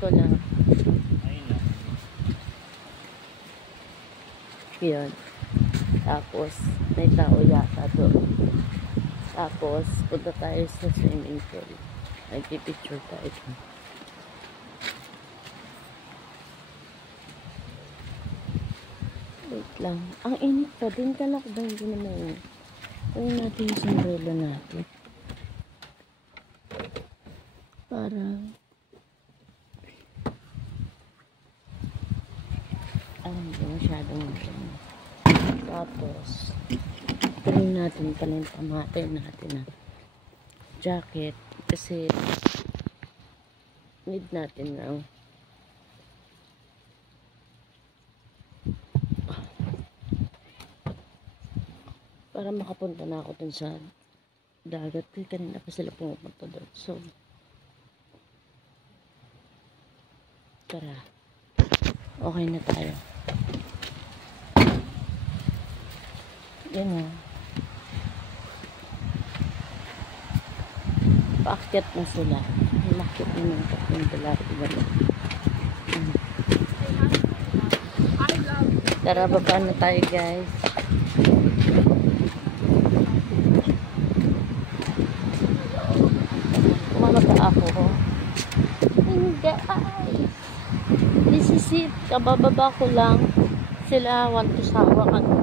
ko lang. Ayun na. Yun. Tapos, may tao yata doon. Tapos, punta tayo sa swimming pool. Nagpipicture tayo doon. Wait lang. Ang init pa din. Kalak ba hindi naman yun? Gawin natin yung sombrero natin. Para hindi masyadong masyadong. Tapos, tuloy natin palintamate natin na jacket kasi need natin ng para makapunta na ako dun sa dagat kasi kanina pa sila pumupunta doon. So, tara. Okay na tayo. Yan o. Paakyat na sila. Malakit na ng $3. Tara, baba na tayo guys. Kumamaba ako. Hindi guys. This is it. Kabababa ko lang. Sila want to sawa.